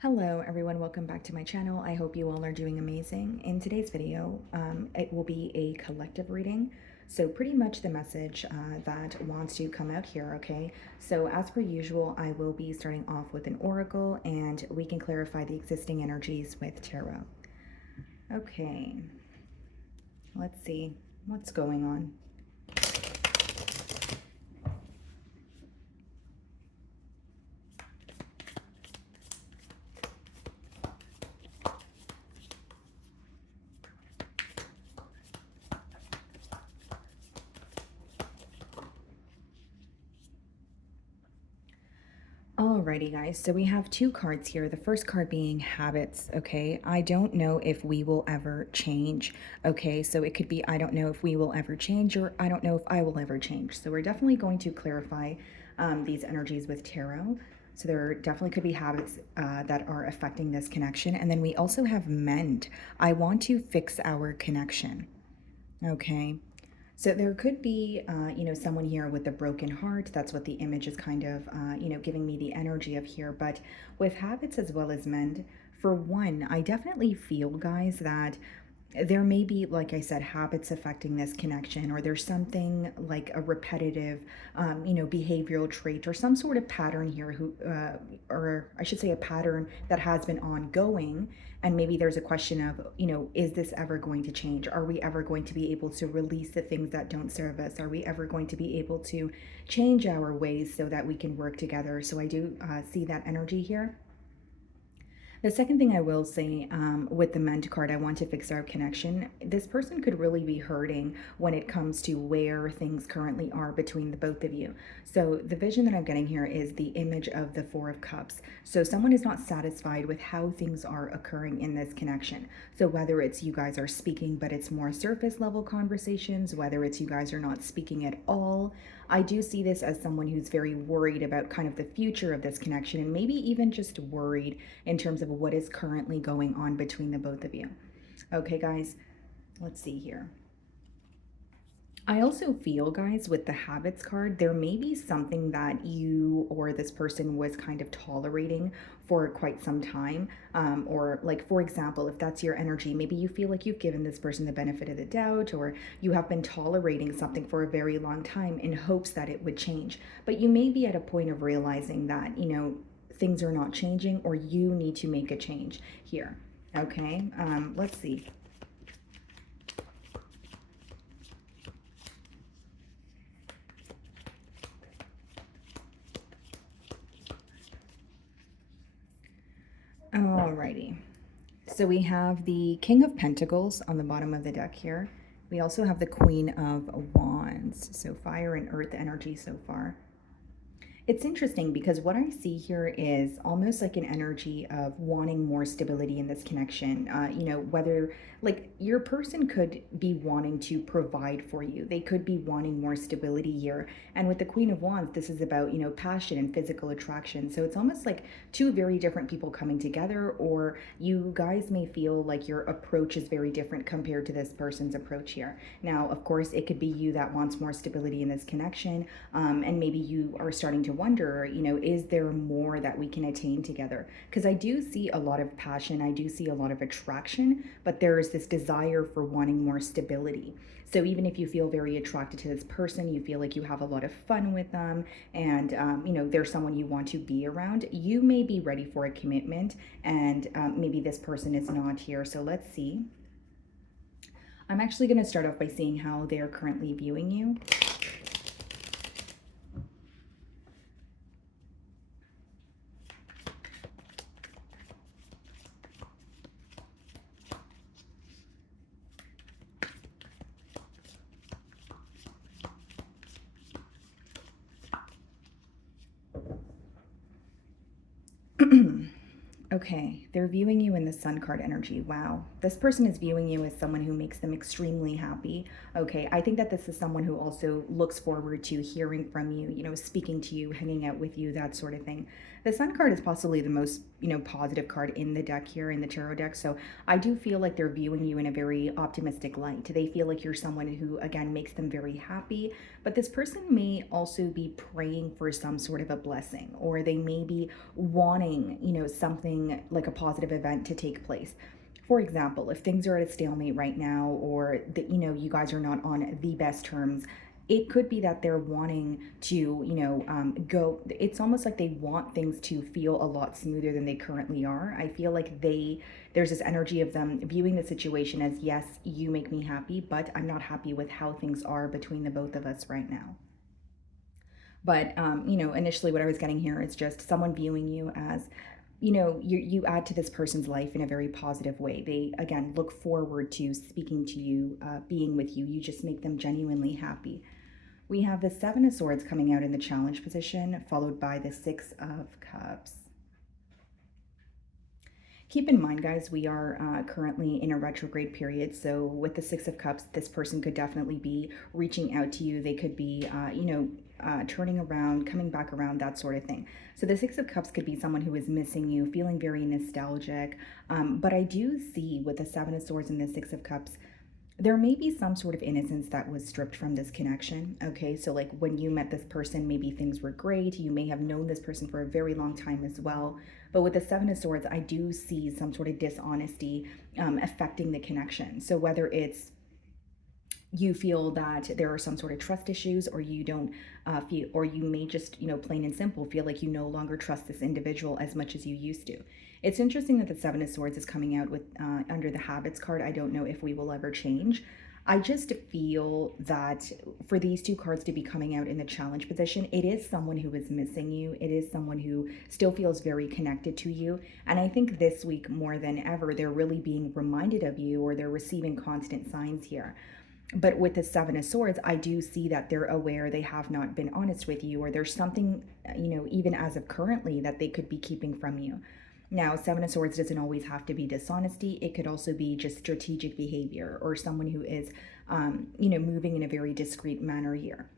Hello everyone, welcome back to my channel. I hope you all are doing amazing. In today's video, it will be a collective reading. So pretty much the message that wants to come out here, okay? So as per usual, I will be starting off with an oracle and we can clarify the existing energies with tarot. Okay, let's see what's going on. Alrighty, guys. So we have two cards here. The first card being habits. Okay. I don't know if we will ever change. Okay. So it could be I don't know if we will ever change, or I don't know if I will ever change. So we're definitely going to clarify these energies with tarot. So there definitely could be habits that are affecting this connection. And then we also have mend. I want to fix our connection. Okay. So there could be, someone here with a broken heart. That's what the image is kind of, giving me the energy of here. But with habits as well as mend, for one, I definitely feel, guys, that there may be, like I said, habits affecting this connection, or there's something like a repetitive, behavioral trait or some sort of pattern here or I should say a pattern that has been ongoing. And maybe there's a question of, is this ever going to change? Are we ever going to be able to release the things that don't serve us? Are we ever going to be able to change our ways so that we can work together? So I do see that energy here. The second thing I will say with the Mend card, I want to fix our connection. This person could really be hurting when it comes to where things currently are between the both of you. So the vision that I'm getting here is the image of the Four of Cups. So someone is not satisfied with how things are occurring in this connection. So whether it's you guys are speaking, but it's more surface level conversations, whether it's you guys are not speaking at all, I do see this as someone who's very worried about kind of the future of this connection, and maybe even just worried in terms of what is currently going on between the both of you. Okay, guys, let's see here. I also feel, guys, with the habits card, there may be something that you or this person was kind of tolerating for quite some time. Or, like, for example, if that's your energy, maybe you feel like you've given this person the benefit of the doubt, or you have been tolerating something for a very long time in hopes that it would change. But you may be at a point of realizing that, things are not changing, or you need to make a change here. Okay, let's see. Alrighty. So we have the King of Pentacles on the bottom of the deck here. We also have the Queen of Wands. So fire and earth energy so far. It's interesting because what I see here is almost like an energy of wanting more stability in this connection. Whether like your person could be wanting to provide for you. They could be wanting more stability here. And with the Queen of Wands, this is about, passion and physical attraction. So it's almost like two very different people coming together, or you guys may feel like your approach is very different compared to this person's approach here. Now, of course, it could be you that wants more stability in this connection. And maybe you are starting to wonder, is there more that we can attain together? Because I do see a lot of passion, I do see a lot of attraction, but there's this desire for wanting more stability. So even if you feel very attracted to this person, you feel like you have a lot of fun with them, and there's someone you want to be around, you may be ready for a commitment, and maybe this person is not here. So let's see. I'm actually going to start off by seeing how they're currently viewing you. Okay, they're viewing you in the Sun card energy. Wow. This person is viewing you as someone who makes them extremely happy. Okay, I think that this is someone who also looks forward to hearing from you, speaking to you, hanging out with you, that sort of thing. The Sun card is possibly the most, positive card in the deck here in the tarot deck. So I do feel like they're viewing you in a very optimistic light. They feel like you're someone who, again, makes them very happy. But this person may also be praying for some sort of a blessing, or they may be wanting, something like a positive event to take place. For example, if things are at a stalemate right now, or that you guys are not on the best terms, it could be that they're wanting to, go. It's almost like they want things to feel a lot smoother than they currently are. I feel like there's this energy of them viewing the situation as, yes, you make me happy, but I'm not happy with how things are between the both of us right now. But initially what I was getting here is just someone viewing you as, you add to this person's life in a very positive way. They, again, look forward to speaking to you, being with you. You just make them genuinely happy. We have the Seven of Swords coming out in the challenge position, followed by the Six of Cups. Keep in mind, guys, we are currently in a retrograde period. So with the Six of Cups, this person could definitely be reaching out to you. They could be, turning around, coming back around, that sort of thing. So the Six of Cups could be someone who is missing you, feeling very nostalgic. But I do see with the Seven of Swords and the Six of Cups, there may be some sort of innocence that was stripped from this connection. Okay, so like when you met this person, maybe things were great. You may have known this person for a very long time as well. But with the Seven of Swords, I do see some sort of dishonesty affecting the connection. So whether it's you feel that there are some sort of trust issues, or you don't feel, or you may just, plain and simple feel like you no longer trust this individual as much as you used to. It's interesting that the Seven of Swords is coming out with under the Habits card. I don't know if we will ever change. I just feel that for these two cards to be coming out in the challenge position, it is someone who is missing you. It is someone who still feels very connected to you. And I think this week more than ever, they're really being reminded of you, or they're receiving constant signs here. But with the Seven of Swords, I do see that they're aware they have not been honest with you, or there's something, even as of currently, that they could be keeping from you. Now, Seven of Swords doesn't always have to be dishonesty. It could also be just strategic behavior, or someone who is, moving in a very discreet manner here.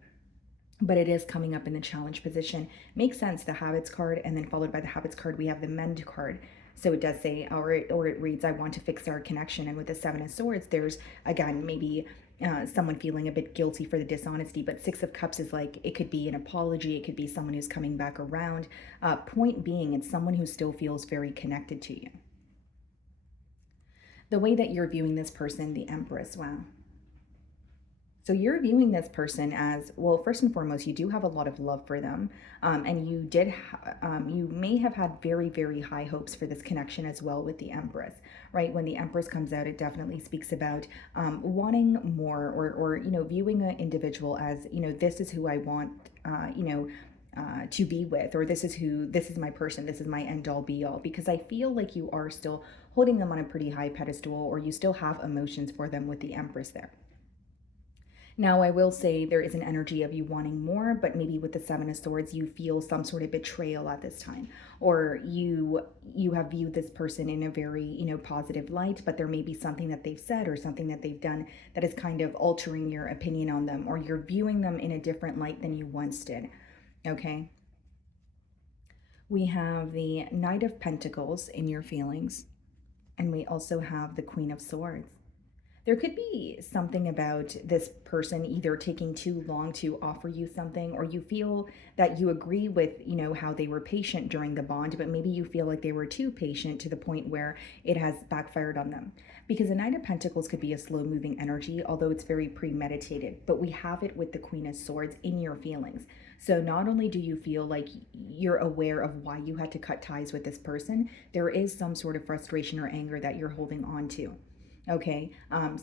But it is coming up in the challenge position. Makes sense, the Habits card, and then followed by the Habits card, we have the Mend card. So it does say, or it reads, I want to fix our connection. And with the Seven of Swords, there's, again, maybe someone feeling a bit guilty for the dishonesty. But Six of Cups is like, it could be an apology. It could be someone who's coming back around. Point being, it's someone who still feels very connected to you. The way that you're viewing this person, the Empress, wow. So you're viewing this person as, well, first and foremost, you do have a lot of love for them, and you may have had very, very high hopes for this connection as well with the Empress, right? When the Empress comes out, it definitely speaks about wanting more, or viewing an individual as, this is who I want, to be with, or this is my person, this is my end all be all, because I feel like you are still holding them on a pretty high pedestal, or you still have emotions for them with the Empress there. Now, I will say there is an energy of you wanting more, but maybe with the Seven of Swords, you feel some sort of betrayal at this time, or you have viewed this person in a very, positive light, but there may be something that they've said or something that they've done that is kind of altering your opinion on them, or you're viewing them in a different light than you once did. Okay. We have the Knight of Pentacles in your feelings, and we also have the Queen of Swords. There could be something about this person either taking too long to offer you something, or you feel that you agree with, how they were patient during the bond, but maybe you feel like they were too patient to the point where it has backfired on them. Because the Knight of Pentacles could be a slow moving energy, although it's very premeditated, but we have it with the Queen of Swords in your feelings. So not only do you feel like you're aware of why you had to cut ties with this person, there is some sort of frustration or anger that you're holding on to. Okay,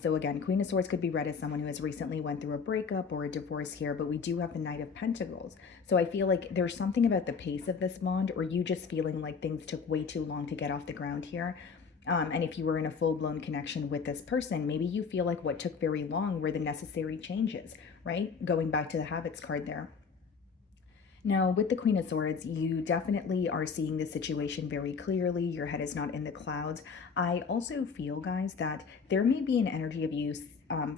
so again, Queen of Swords could be read as someone who has recently went through a breakup or a divorce here, but we do have the Knight of Pentacles. So I feel like there's something about the pace of this bond, or you just feeling like things took way too long to get off the ground here. And if you were in a full-blown connection with this person, maybe you feel like what took very long were the necessary changes, right? Going back to the Habits card there. Now, with the Queen of Swords, you definitely are seeing the situation very clearly. Your head is not in the clouds. I also feel, guys, that there may be an energy of you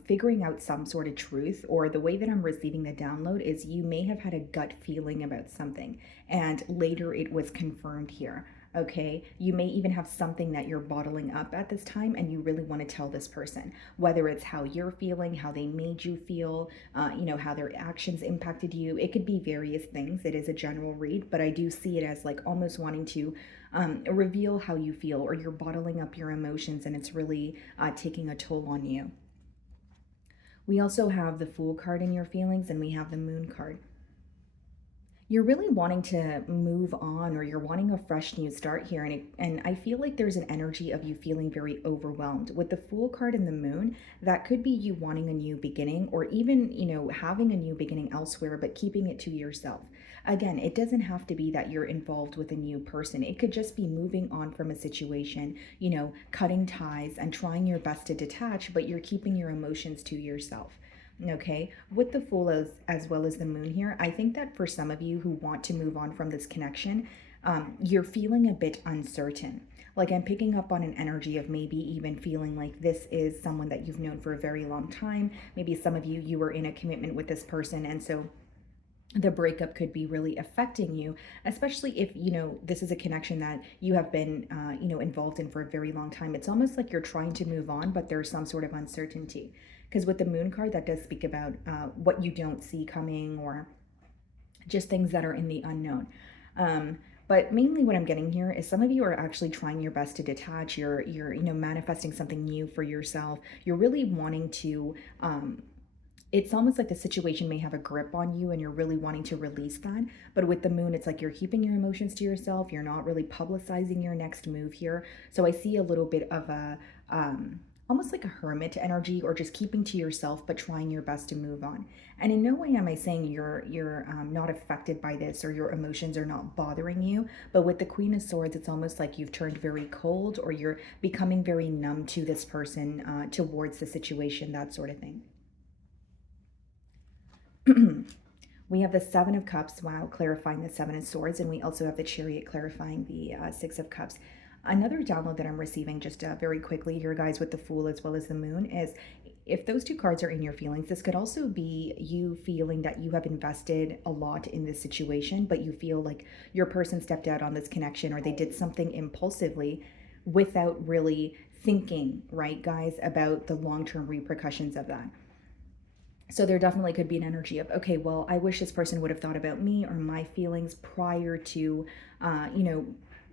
figuring out some sort of truth, or the way that I'm receiving the download is you may have had a gut feeling about something, and later it was confirmed here. Okay, you may even have something that you're bottling up at this time, and you really want to tell this person, whether it's how you're feeling, how they made you feel, how their actions impacted you. It could be various things. It is a general read, but I do see it as like almost wanting to reveal how you feel, or you're bottling up your emotions and it's really taking a toll on you. We also have the Fool card in your feelings, and we have the Moon card. You're really wanting to move on, or you're wanting a fresh new start here, and I feel like there's an energy of you feeling very overwhelmed with the Fool card and the Moon. That could be you wanting a new beginning, or even having a new beginning elsewhere but keeping it to yourself. Again, it doesn't have to be that you're involved with a new person. It could just be moving on from a situation, cutting ties and trying your best to detach, but you're keeping your emotions to yourself. Okay, with the Fool as well as the Moon here, I think that for some of you who want to move on from this connection, you're feeling a bit uncertain. Like, I'm picking up on an energy of maybe even feeling like this is someone that you've known for a very long time. Maybe some of you were in a commitment with this person, and so the breakup could be really affecting you, especially if this is a connection that you have been involved in for a very long time. It's almost like you're trying to move on, but there's some sort of uncertainty, because with the Moon card, that does speak about what you don't see coming, or just things that are in the unknown. But mainly what I'm getting here is some of you are actually trying your best to detach. You're manifesting something new for yourself. You're really wanting to it's almost like the situation may have a grip on you, and you're really wanting to release that. But with the Moon, it's like you're keeping your emotions to yourself. You're not really publicizing your next move here. So I see a little bit of a almost like a hermit energy, or just keeping to yourself but trying your best to move on. And in no way am I saying you're not affected by this, or your emotions are not bothering you. But with the Queen of Swords, it's almost like you've turned very cold, or you're becoming very numb to this person, towards the situation, that sort of thing. We have the Seven of Cups, wow, clarifying the Seven of Swords, and we also have the Chariot clarifying the Six of Cups. Another download that I'm receiving just very quickly here, guys, with the Fool as well as the Moon, is if those two cards are in your feelings, this could also be you feeling that you have invested a lot in this situation, but you feel like your person stepped out on this connection, or they did something impulsively without really thinking, right, guys, about the long-term repercussions of that. So there definitely could be an energy of, okay, well, I wish this person would have thought about me or my feelings prior to,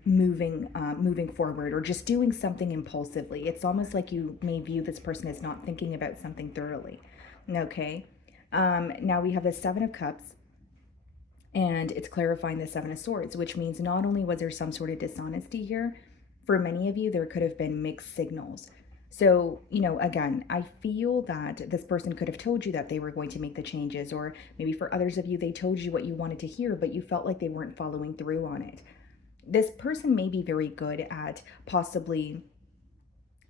moving forward, or just doing something impulsively. It's almost like you may view this person as not thinking about something thoroughly. Okay. Now we have the Seven of Cups, and it's clarifying the Seven of Swords, which means not only was there some sort of dishonesty here, for many of you, there could have been mixed signals. So, again, I feel that this person could have told you that they were going to make the changes, or maybe for others of you, they told you what you wanted to hear, but you felt like they weren't following through on it. This person may be very good at possibly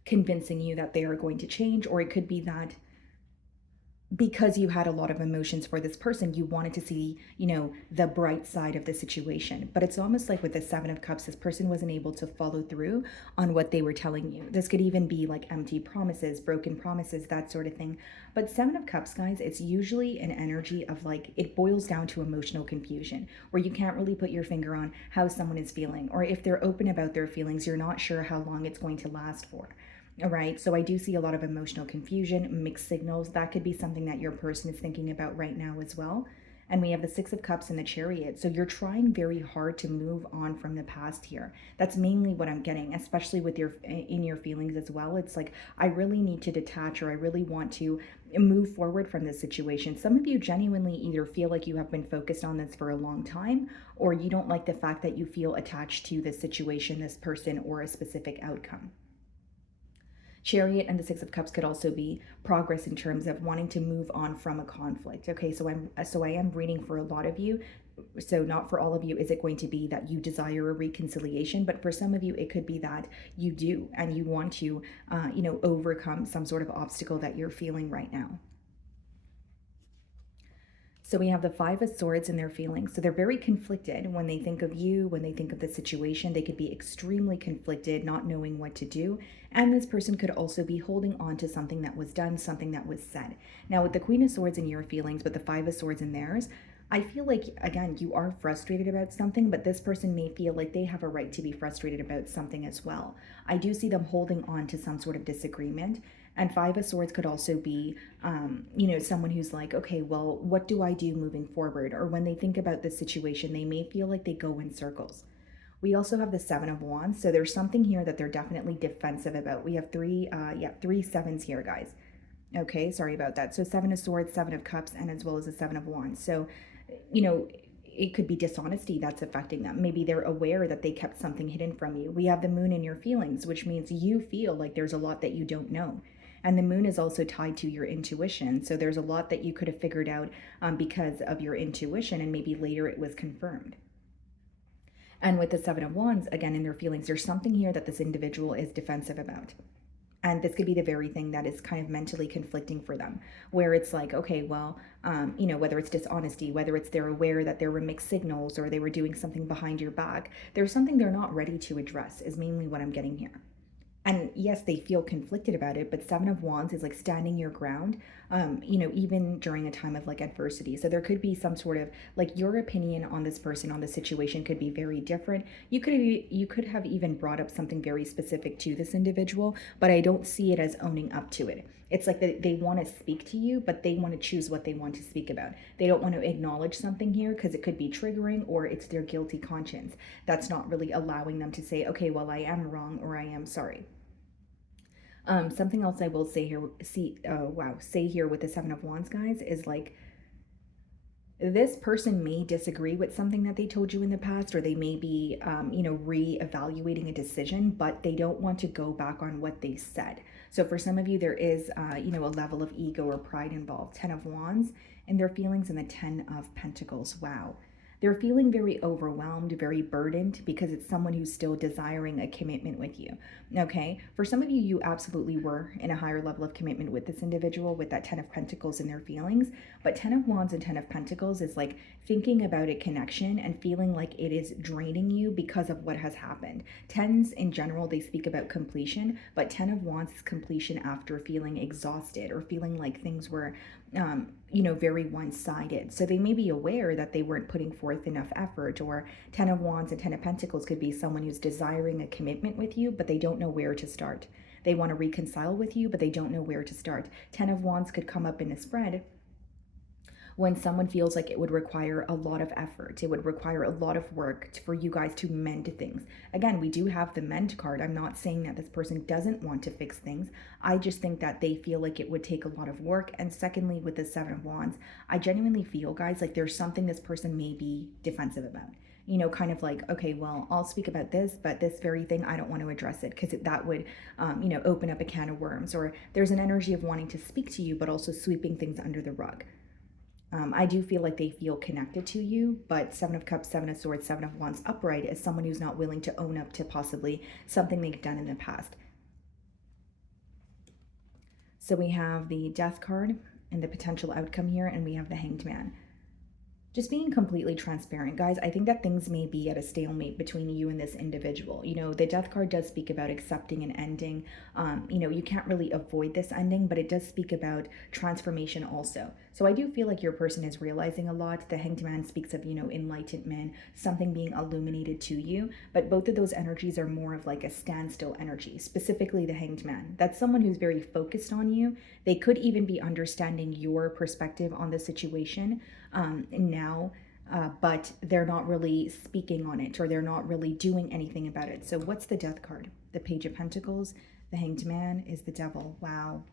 convincing you that they are going to change, or it could be that because you had a lot of emotions for this person, you wanted to see, the bright side of the situation. But it's almost like with the Seven of Cups, this person wasn't able to follow through on what they were telling you. This could even be like empty promises, broken promises, that sort of thing. But Seven of Cups, guys, it's usually an energy of like, it boils down to emotional confusion, where you can't really put your finger on how someone is feeling, or if they're open about their feelings, you're not sure how long it's going to last for. All right, so I do see a lot of emotional confusion, mixed signals. That could be something that your person is thinking about right now as well. And we have the Six of Cups and the Chariot. So you're trying very hard to move on from the past here. That's mainly what I'm getting, especially with in your feelings as well. It's like, I really need to detach, or I really want to move forward from this situation. Some of you genuinely either feel like you have been focused on this for a long time, or you don't like the fact that you feel attached to this situation, this person, or a specific outcome. Chariot and the Six of Cups could also be progress in terms of wanting to move on from a conflict. Okay, so I am reading for a lot of you. So not for all of you is it going to be that you desire a reconciliation, but for some of you it could be that you do, and you want to overcome some sort of obstacle that you're feeling right now. So we have the Five of Swords in their feelings. So they're very conflicted when they think of you, when they think of the situation. They could be extremely conflicted, not knowing what to do. And this person could also be holding on to something that was done, something that was said. Now, with the Queen of Swords in your feelings, but the Five of Swords in theirs, I feel like, again, you are frustrated about something, but this person may feel like they have a right to be frustrated about something as well. I do see them holding on to some sort of disagreement. And Five of Swords could also be, someone who's like, okay, well, what do I do moving forward? Or when they think about this situation, they may feel like they go in circles. We also have the Seven of Wands. So there's something here that they're definitely defensive about. We have three sevens here, guys. Okay, sorry about that. So Seven of Swords, Seven of Cups, and as well as the Seven of Wands. So, you know, it could be dishonesty that's affecting them. Maybe they're aware that they kept something hidden from you. We have the moon in your feelings, which means you feel like there's a lot that you don't know. And the moon is also tied to your intuition. So there's a lot that you could have figured out because of your intuition, and maybe later it was confirmed. And with the Seven of Wands, again, in their feelings, there's something here that this individual is defensive about. And this could be the very thing that is kind of mentally conflicting for them, where it's like, okay, well, whether it's dishonesty, whether it's they're aware that there were mixed signals or they were doing something behind your back, there's something they're not ready to address, is mainly what I'm getting here. And yes, they feel conflicted about it, but Seven of Wands is like standing your ground, even during a time of like adversity. So there could be some sort of like your opinion on this person, on the situation could be very different. You could have even brought up something very specific to this individual, but I don't see it as owning up to it. It's like they want to speak to you, but they want to choose what they want to speak about. They don't want to acknowledge something here because it could be triggering, or it's their guilty conscience that's not really allowing them to say, okay, well, I am wrong, or I am sorry. Something else I will say here, say here with the Seven of Wands, guys, is like this person may disagree with something that they told you in the past, or they may be, re-evaluating a decision, but they don't want to go back on what they said. So for some of you, there is, a level of ego or pride involved. Ten of Wands and their feelings, and the Ten of Pentacles. Wow. They're feeling very overwhelmed, very burdened, because it's someone who's still desiring a commitment with you. Okay. For some of you, you absolutely were in a higher level of commitment with this individual with that Ten of Pentacles in their feelings. But Ten of Wands and Ten of Pentacles is like thinking about a connection and feeling like it is draining you because of what has happened. Tens in general, they speak about completion, but Ten of Wands is completion after feeling exhausted or feeling like things were very one-sided. So they may be aware that they weren't putting forth enough effort, or Ten of Wands and Ten of Pentacles could be someone who's desiring a commitment with you, but they don't know where to start. They want to reconcile with you, but they don't know where to start. Ten of Wands could come up in a spread when someone feels like it would require a lot of effort. It would require a lot of work for you guys to mend things. Again, we do have the mend card. I'm not saying that this person doesn't want to fix things. I just think that they feel like it would take a lot of work. And secondly, with the Seven of Wands, I genuinely feel, guys, like there's something this person may be defensive about. Kind of like, okay, well, I'll speak about this, but this very thing, I don't want to address it because that would, open up a can of worms. Or there's an energy of wanting to speak to you, but also sweeping things under the rug. I do feel like they feel connected to you, but Seven of Cups, Seven of Swords, Seven of Wands upright is someone who's not willing to own up to possibly something they've done in the past. So we have the Death card and the potential outcome here, and we have the Hanged Man. Just being completely transparent, guys, I think that things may be at a stalemate between you and this individual. The Death card does speak about accepting an ending. You can't really avoid this ending, but it does speak about transformation also. So I do feel like your person is realizing a lot. The Hanged Man speaks of, enlightenment, something being illuminated to you. But both of those energies are more of like a standstill energy, specifically the Hanged Man. That's someone who's very focused on you. They could even be understanding your perspective on the situation now, but they're not really speaking on it, or they're not really doing anything about it. So what's the Death card? The Page of Pentacles. The Hanged Man is the Devil. Wow.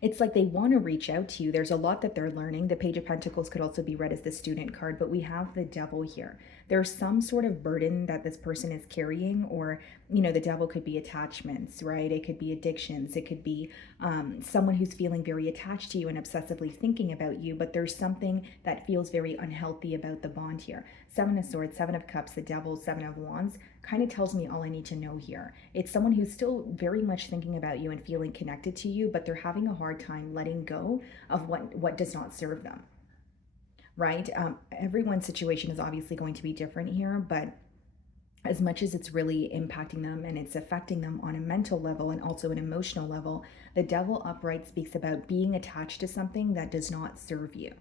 It's like they want to reach out to you. There's a lot that they're learning. The Page of Pentacles could also be read as the Student card, but we have the Devil here. There's some sort of burden that this person is carrying, or, you know, the devil could be attachments, right? It could be addictions. It could be someone who's feeling very attached to you and obsessively thinking about you, but there's something that feels very unhealthy about the bond here. Seven of Swords, Seven of Cups, the Devil, Seven of Wands kind of tells me all I need to know here. It's someone who's still very much thinking about you and feeling connected to you, but they're having a hard time letting go of what does not serve them, right? Everyone's situation is obviously going to be different here, but as much as it's really impacting them and it's affecting them on a mental level and also an emotional level, the Devil upright speaks about being attached to something that does not serve you.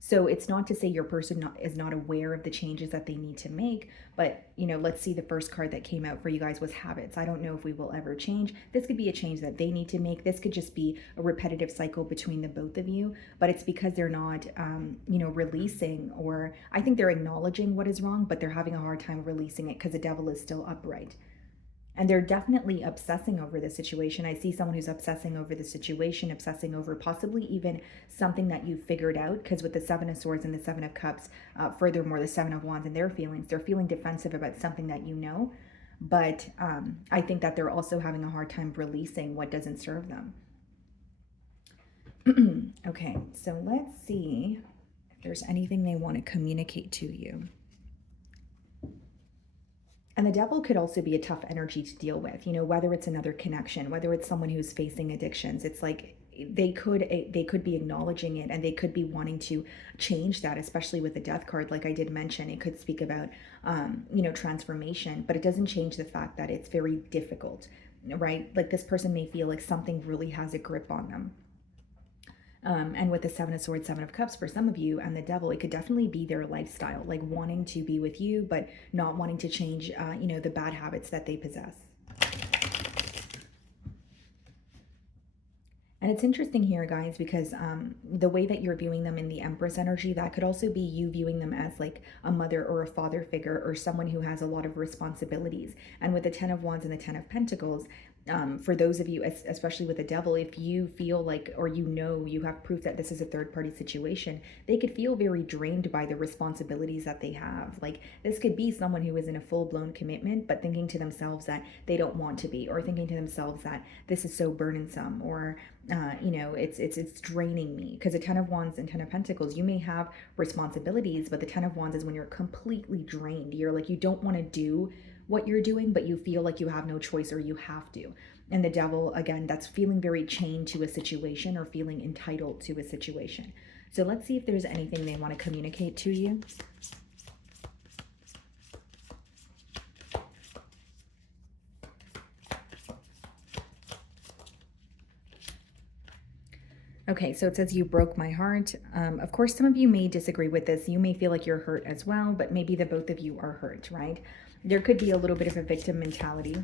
So it's not to say your person is not aware of the changes that they need to make, but, you know, let's see, the first card that came out for you guys was habits. I don't know if we will ever change. This could be a change that they need to make. This could just be a repetitive cycle between the both of you, but it's because they're not, you know, releasing, or I think they're acknowledging what is wrong, but they're having a hard time releasing it because the Devil is still upright. And they're definitely obsessing over the situation. I see someone who's obsessing over the situation, obsessing over possibly even something that you figured out, because with the Seven of Swords and the Seven of Cups, furthermore, the Seven of Wands and their feelings, they're feeling defensive about something that you know. But I think that they're also having a hard time releasing what doesn't serve them. Okay, so let's see if there's anything they want to communicate to you. And the Devil could also be a tough energy to deal with, you know, whether it's another connection, whether it's someone who's facing addictions. It's like they could be acknowledging it, and they could be wanting to change that, especially with the Death card. Like I did mention, it could speak about, you know, transformation, but it doesn't change the fact that it's very difficult, right? Like this person may feel like something really has a grip on them. And with the Seven of Swords, Seven of Cups, for some of you, and the Devil, it could definitely be their lifestyle, like wanting to be with you, but not wanting to change, you know, the bad habits that they possess. And it's interesting here, guys, because the way that you're viewing them in the Empress energy, that could also be you viewing them as like a mother or a father figure, or someone who has a lot of responsibilities. And with the Ten of Wands and the Ten of Pentacles, for those of you, especially with the Devil, if you feel like, or you know, you have proof that this is a third party situation, they could feel very drained by the responsibilities that they have. Like this could be someone who is in a full-blown commitment, but thinking to themselves that they don't want to be, or thinking to themselves that this is so burdensome, or you know, it's draining me. Because the Ten of Wands and Ten of Pentacles, you may have responsibilities, but the Ten of Wands is when you're completely drained. You're like, you don't want to do what you're doing, but you feel like you have no choice, or you have to. And the Devil, again, that's feeling very chained to a situation, or feeling entitled to a situation. So let's see if there's anything they want to communicate to you. Okay, so it says you broke my heart. Of course, some of you may disagree with this. You may feel like you're hurt as well, but maybe the both of you are hurt, right? There could be a little bit of a victim mentality.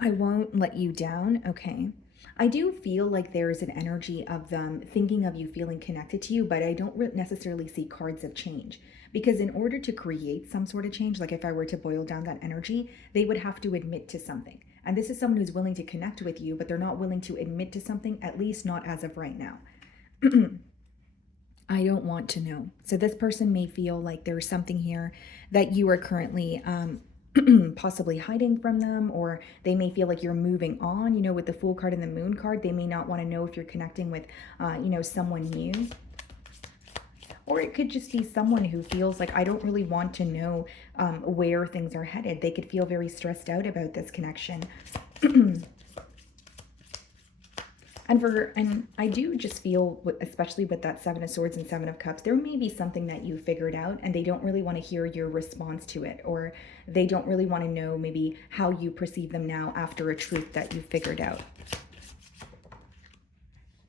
I won't let you down. Okay. I do feel like there's an energy of them thinking of you, feeling connected to you, but I don't necessarily see cards of change. Because in order to create some sort of change, like if I were to boil down that energy, they would have to admit to something. And this is someone who's willing to connect with you, but they're not willing to admit to something, at least not as of right now. I don't want to know. So this person may feel like there's something here that you are currently possibly hiding from them, or they may feel like you're moving on, you know, with the Fool card and the Moon card. They may not want to know if you're connecting with, you know, someone new. Or it could just be someone who feels like, I don't really want to know where things are headed. They could feel very stressed out about this connection. And I do just feel, especially with that Seven of Swords and Seven of Cups, there may be something that you figured out and they don't really want to hear your response to it, or they don't really want to know maybe how you perceive them now after a truth that you figured out.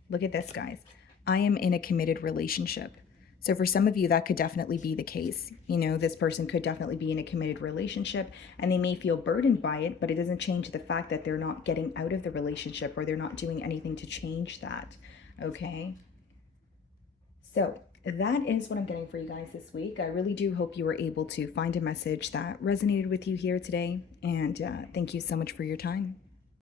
Look at this, guys. I am in a committed relationship. So for some of you, that could definitely be the case. You know, this person could definitely be in a committed relationship, and they may feel burdened by it, but it doesn't change the fact that they're not getting out of the relationship, or they're not doing anything to change that. Okay. So that is what I'm getting for you guys this week. I really do hope you were able to find a message that resonated with you here today. And thank you so much for your time.